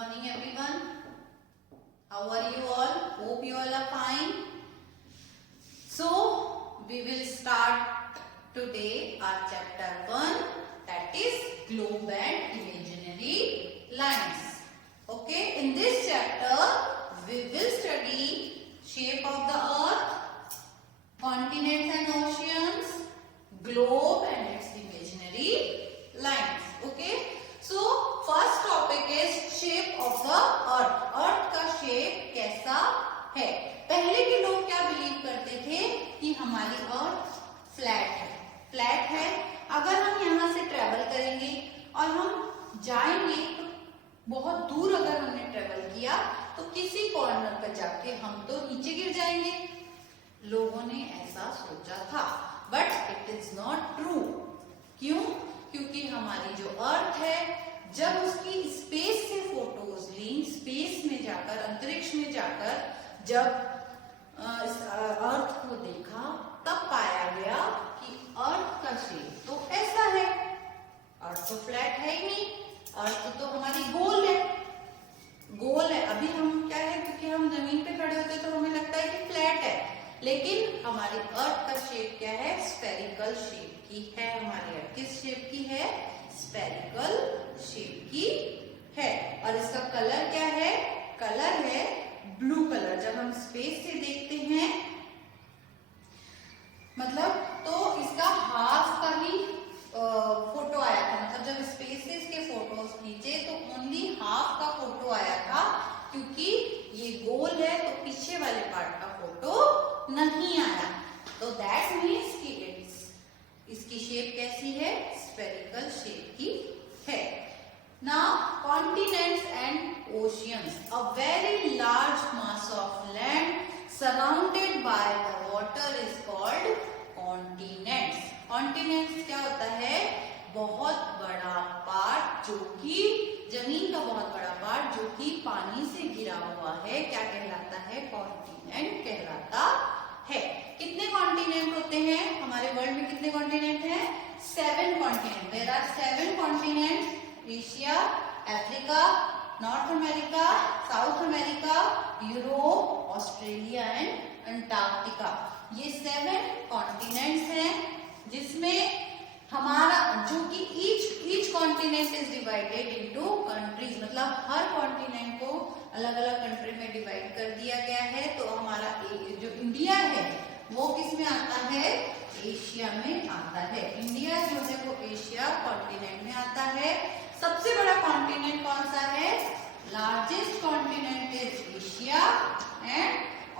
morning everyone. How are you all? Hope you all are fine. So we will start today our chapter 1, that is globe and imaginary lines. Okay, in this chapter we will study shape of the earth, continents and oceans, globe and its imaginary lines. Okay, so first topic is shape of the earth. अर्थ का shape कैसा है? पहले के लोग क्या believe करते थे कि हमारी अर्थ फ्लैट है। अगर हम यहाँ से ट्रेवल करेंगे और हम जाएंगे तो बहुत दूर अगर हमने ट्रेवल किया तो किसी कॉर्नर पर जाके हम तो नीचे गिर जाएंगे। लोगों ने ऐसा सोचा था, but it is not true. क्यों? क्योंकि हमारी जो अर्थ है, जब उसकी स्पेस से फोटोज ली, स्पेस में जाकर, अंतरिक्ष में जाकर जब अर्थ को देखा, तब पाया गया कि अर्थ का शेप तो ऐसा है। अर्थ तो फ्लैट है ही नहीं, अर्थ तो हमारी गोल है। अभी हम क्या है, क्योंकि हम जमीन पे खड़े होते तो हमें लगता है कि फ्लैट है, लेकिन हमारी अर्थ का शेप क्या है? स्फेरिकल शेप की है। हमारी अर्थ किस शेप की है? स्फेरिकल शेप की है। और इसका कलर क्या है? कलर है ब्लू कलर। जब हम स्पेस से देखते हैं, मतलब तो इसका हाफ का ही फोटो आया था। मतलब जब स्पेस से इसके फोटोज खींचे तो ओनली हाफ का फोटो आया था, क्योंकि ये गोल है तो पीछे वाले पार्ट का फोटो नहीं आया। तो दैट मीन्स कि इसकी शेप कैसी है? स्फेरिकल शेप की है। Now continents and oceans, a very large mass of land surrounded by the water is called continents. Continents क्या होता है? बहुत बड़ा पार्ट, जो कि जमीन का बहुत बड़ा पार्ट जो कि पानी से घिरा हुआ है, क्या कहलाता है? कॉन्टिनेंट कहलाता है। कितने कॉन्टिनेंट होते हैं हमारे वर्ल्ड में? कितने कॉन्टिनेंट हैं? 7 continent. There are 7 continents: Asia, Africa, North America, South America, Europe, Australia and Antarctica. ये 7 कॉन्टिनेंट्स हैं, जिसमें हमारा जो कि each continent is divided into countries. मतलब हर कॉन्टिनेंट को अलग अलग कंट्री में डिवाइड कर दिया गया है। तो हमारा जो इंडिया है वो किस में आता है? एशिया में आता है। इंडिया जो है वो एशिया कॉन्टिनेंट में आता है। सबसे बड़ा कॉन्टिनेंट कौन सा है? Largest continent is Asia and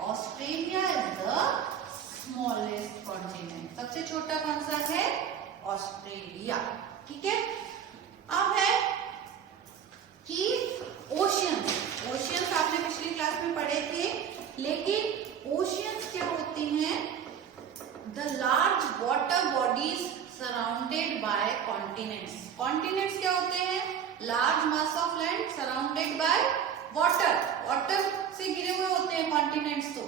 Australia is the smallest continent. सबसे छोटा कौन सा है? ऑस्ट्रेलिया। ठीक है। अब है कि ओशियंस आपने पिछली क्लास में पढ़े थे, लेकिन ओशियंस क्या होते हैं? The large water bodies surrounded by continents. Continents क्या होते हैं? Large mass of land surrounded by water से घिरे हुए होते हैं कॉन्टिनेंट्स तो।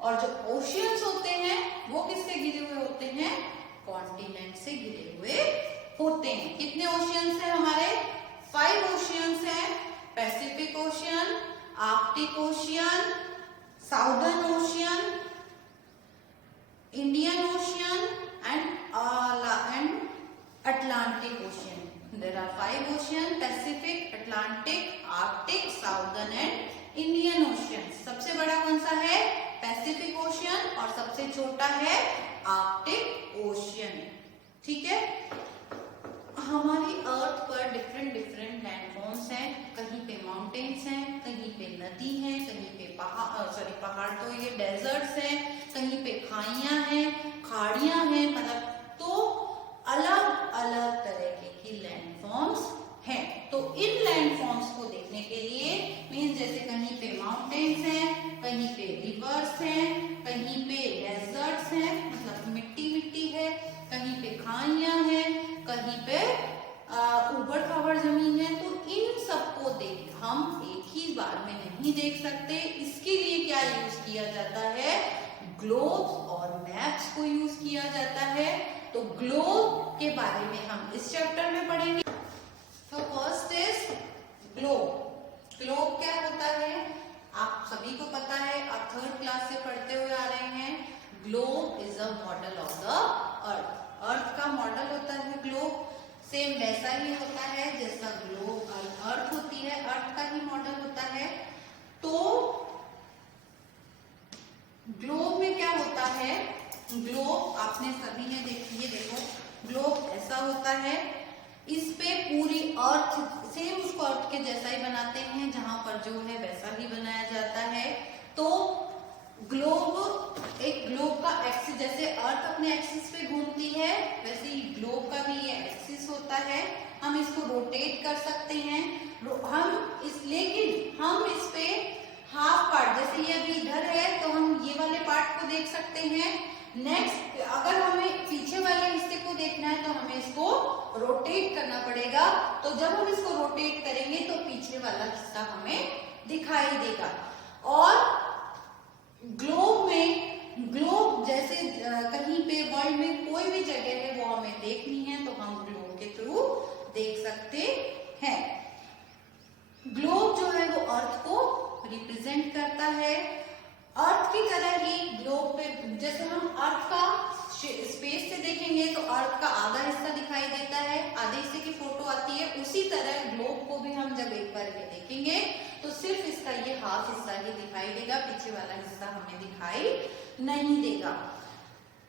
और जो ओशियंस होते हैं वो किससे घिरे हुए होते हैं? कॉन्टिनेंट से घिरे हुए होते हैं। कितने ओशियंस हैं हमारे? 5 ओशियंस हैं: Pacific Ocean, Arctic Ocean, Southern Ocean, Indian Ocean and Atlantic Ocean. There are 5 ocean: Pacific, Atlantic, Arctic, Southern and Indian Ocean. सबसे बड़ा कौन सा है? पैसिफिक ओशियन, और सबसे छोटा है आर्कटिक ओशियन। ठीक है। हमारी अर्थ पर डिफरेंट लैंडफॉर्म्स हैं। कहीं पे माउंटेन्स हैं, कहीं पे नदी है, कहीं पे पहाड़ तो ये डेजर्ट्स हैं, कहीं पे खाइयां हैं, खाड़ियां हैं। मतलब तो अलग अलग तरह की लैंडफॉर्म्स हैं। तो इन लैंडफॉर्म्स को देखने के लिए मीन्स जैसे कहीं पे माउंटेन्स हैं, कहीं पे रिवर्स हैं, कहीं पे डेजर्ट्स हैं, मतलब मिट्टी है, कहीं पे खाइयां हैं, कहीं पे ऊबड़ खाबड़ जमीन है। तो इन सबको हम एक ही बार में नहीं देख सकते। इसके लिए क्या यूज किया जाता है? ग्लोब्स और मैप्स को यूज किया जाता है। तो ग्लोब के बारे में हम इस चैप्टर में पढ़ेंगे। तो first is globe. Globe same वैसा ही होता है जैसा ग्लोब अर्थ होती है, अर्थ का ही मॉडल होता है। तो ग्लोब में क्या होता है, ग्लोब आपने सभी ने देखी है, देखो ग्लोब ऐसा होता है, इस पे पूरी अर्थ सेम उसको अर्थ के जैसा ही बनाते हैं, जहां पर जो है वैसा ही बनाया जाता है। तो ग्लोब, एक ग्लोब का एक्सिस, जैसे अर्थ अपने एक्सिस पे घूमती है वैसे ही ग्लोब का भी ये एक्सिस होता है। हम इसको रोटेट कर सकते हैं, लेकिन हम इस पे हाफ पार्ट, जैसे ये अभी इधर है तो हम ये वाले पार्ट को देख सकते हैं। नेक्स्ट अगर हमें पीछे वाले हिस्से को देखना है तो हमें इसको रोटेट करना पड़ेगा। तो जब हम इसको रोटेट करेंगे तो पीछे वाला हिस्सा हमें दिखाई देगा। और ग्लोब जैसे कहीं पे वर्ल्ड में कोई भी जगह है वो हमें देखनी है तो हम ग्लोब के थ्रू देख सकते हैं। ग्लोब जो है वो अर्थ को रिप्रेजेंट करता है। अर्थ की तरह ही ग्लोब पे, जैसे हम अर्थ का स्पेस से देखेंगे तो अर्थ का आधा हिस्सा दिखाई देता है, आधे हिस्से की फोटो आती है, उसी तरह ग्लोब को भी हम जब एक बार ये देखेंगे तो सिर्फ इसका ये हाफ हिस्सा ही दिखाई देगा, पीछे वाला हिस्सा हमें दिखाई नहीं देगा।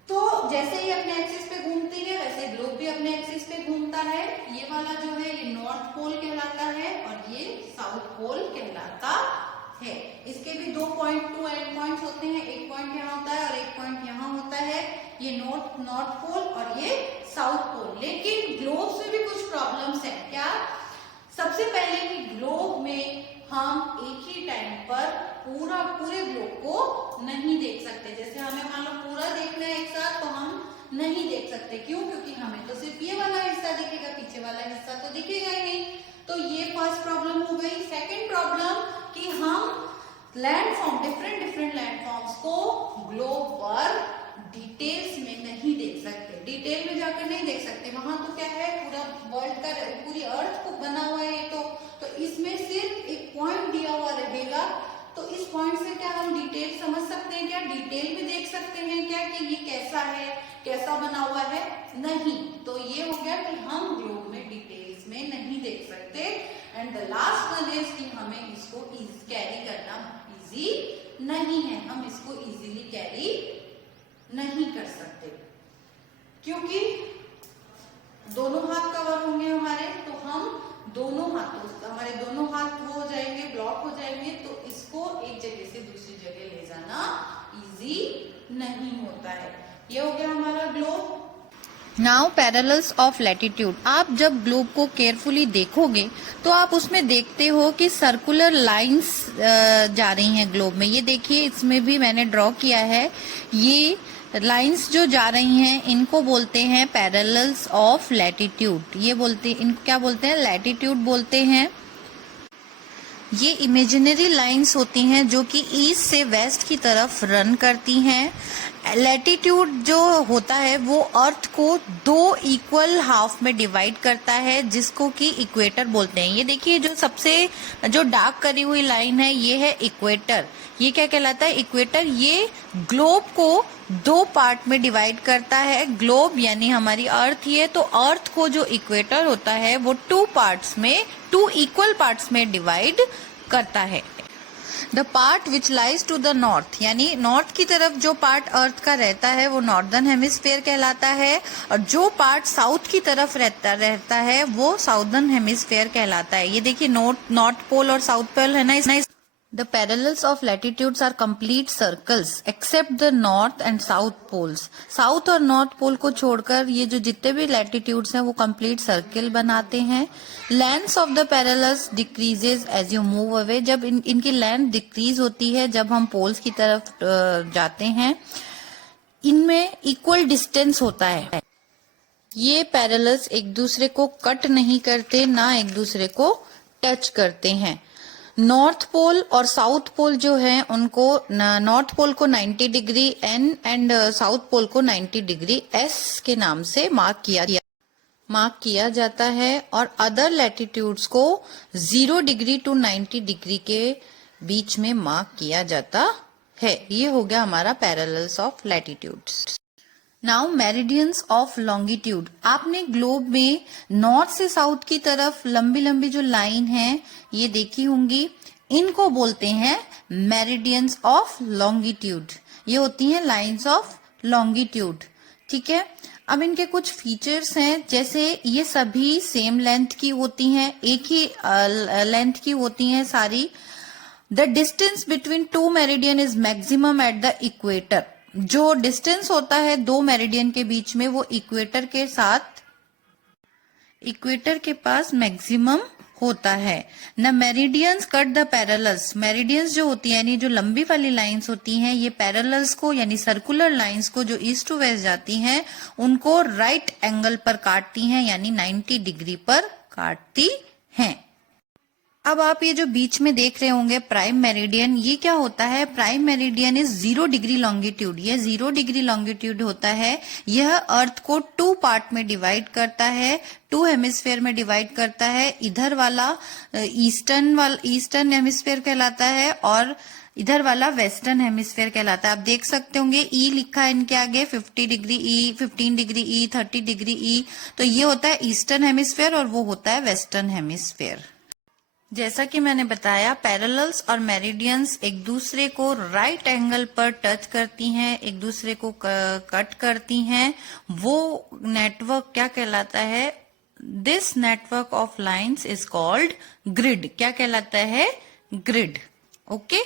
तो जैसे ही अपने एक्सिस पे घूमती है वैसे ग्लोब भी अपने एक्सिस पे घूमता है। ये वाला जो है ये नॉर्थ पोल कहलाता है और ये साउथ पोल कहलाता है। इसके भी 2 एंड पॉइंट्स होते हैं, एक पॉइंट यहाँ होता है और एक पॉइंट यहाँ होता है। ये नॉर्थ पोल और ये साउथ पोल। लेकिन ग्लोब में भी कुछ प्रॉब्लम्स है। क्या? सबसे पहले कि ग्लोब में हम एक ही टाइम पर पूरे ग्लोब को नहीं देख सकते। जैसे हमें मान लो पूरा देखना है एक साथ तो हम नहीं देख सकते। क्यों? क्योंकि हमें तो सिर्फ ये वाला हिस्सा दिखेगा, पीछे वाला हिस्सा तो दिखेगा ही नहीं। तो ये फर्स्ट प्रॉब्लम हो गई। सेकेंड प्रॉब्लम कि हम लैंडफॉर्म, डिफरेंट लैंडफॉर्म्स को ग्लोब पर डिटेल्स में नहीं देख सकते, डिटेल में जाकर नहीं देख सकते। वहां तो क्या है, पूरा वर्ल्ड का, पूरी अर्थ को बना हुआ है तो इसमें सिर्फ एक पॉइंट दिया हुआ रहेगा। तो इस पॉइंट से क्या हम डिटेल समझ सकते हैं क्या? डिटेल में देख सकते हैं क्या कि ये कैसा है, कैसा बना हुआ है? नहीं। तो ये हो गया कि हम ग्लोब में डिटेल्स में नहीं देख सकते। And the last one is कि हमें इसको कैरी करना इजी नहीं है, हम इसको इजीली कैरी नहीं कर सकते क्योंकि दोनों हाथ कवर होंगे हमारे, तो हम दोनों हाथों, हमारे दोनों हाथ हो जाएंगे, ब्लॉक हो जाएंगे, तो इसको एक जगह से दूसरी जगह ले जाना इजी नहीं होता है। ये हो गया हमारा globe. Now parallels of latitude. आप जब ग्लोब को केयरफुली देखोगे तो आप उसमें देखते हो कि सर्कुलर लाइंस जा रही हैं ग्लोब में। ये देखिए, इसमें भी मैंने ड्रॉ किया है। ये लाइंस जो जा रही हैं इनको बोलते हैं पैरेलल्स ऑफ लैटिट्यूड। ये बोलते, इनको क्या बोलते हैं? लैटिट्यूड बोलते हैं। ये इमेजिनरी लाइंस होती हैं जो कि ईस्ट से वेस्ट की तरफ रन करती हैं। लैटिट्यूड जो होता है वो अर्थ को 2 इक्वल हाफ में डिवाइड करता है, जिसको कि इक्वेटर बोलते हैं। ये देखिए, जो डार्क करी हुई लाइन है ये है इक्वेटर। ये क्या कहलाता है? इक्वेटर। ये ग्लोब को 2 पार्ट में डिवाइड करता है। ग्लोब यानी हमारी अर्थ, ये तो अर्थ को जो इक्वेटर होता है वो 2 इक्वल पार्ट्स में डिवाइड करता है। The part which lies to the north, यानी नॉर्थ की तरफ जो पार्ट अर्थ का रहता है वो नॉर्दर्न हेमिस्फीयर कहलाता है, और जो पार्ट साउथ की तरफ रहता है वो साउदर्न हेमिस्फीयर कहलाता है। ये देखिए, नॉर्थ पोल और साउथ पोल है ना। The parallels of latitudes are complete circles except the north and south poles. South और नॉर्थ पोल को छोड़कर ये जो जितने भी लैटिट्यूड्स हैं वो कंप्लीट सर्किल बनाते हैं। Length of the parallels decreases as you move away. जब इनकी लेंथ डिक्रीज होती है जब हम पोल्स की तरफ जाते हैं। इनमें इक्वल डिस्टेंस होता है। ये पैरेलल्स एक दूसरे को कट नहीं करते, ना एक दूसरे को टच करते हैं। नॉर्थ पोल और साउथ पोल जो है उनको, नॉर्थ पोल को 90 degree N and South Pole को 90 डिग्री एस के नाम से मार्क किया जाता है, और अदर लैटिट्यूड्स को 0 डिग्री टू 90 डिग्री के बीच में मार्क किया जाता है। ये हो गया हमारा parallels of latitudes. Now meridians of longitude. आपने ग्लोब में नॉर्थ से साउथ की तरफ लंबी लंबी जो लाइन है ये देखी होंगी, इनको बोलते हैं मेरिडियंस ऑफ लॉन्गिट्यूड। ये होती हैं लाइंस ऑफ लॉन्गिट्यूड, ठीक है। अब इनके कुछ फीचर्स हैं, जैसे ये सभी सेम लेंथ की होती हैं, एक ही लेंथ की होती हैं सारी। The distance between two meridian is maximum at the equator. जो डिस्टेंस होता है दो मेरिडियन के बीच में वो इक्वेटर के साथ, इक्वेटर के पास मैक्सिमम होता है। न meridians cut the parallels. Meridians जो होती है यानी जो लंबी वाली लाइंस होती हैं ये पैरेलल्स को यानी सर्कुलर लाइंस को जो ईस्ट टू वेस्ट जाती हैं उनको राइट एंगल पर काटती हैं यानी 90 डिग्री पर काटती हैं। अब आप ये जो बीच में देख रहे होंगे प्राइम मेरिडियन, ये क्या होता है? Prime meridian is 0 degree longitude. ये 0 डिग्री लॉन्गिट्यूड होता है। यह अर्थ को 2 पार्ट में डिवाइड करता है, 2 हेमिस्फेयर में डिवाइड करता है। इधर वाला ईस्टर्न हेमिस्फेयर कहलाता है और इधर वाला वेस्टर्न हेमिस्फेयर कहलाता है। आप देख सकते होंगे ई लिखा है इनके आगे, 50 डिग्री ई, 15 डिग्री ई, 30 डिग्री ई। तो ये होता है ईस्टर्न हेमिस्फेयर और वो होता है वेस्टर्न हेमिस्फेयर। जैसा कि मैंने बताया पैरेलल्स और मेरिडियंस एक दूसरे को राइट एंगल पर टच करती हैं, एक दूसरे को कट करती हैं। वो नेटवर्क क्या कहलाता है? This network of lines is called grid. क्या कहलाता है? ग्रिड। ओके।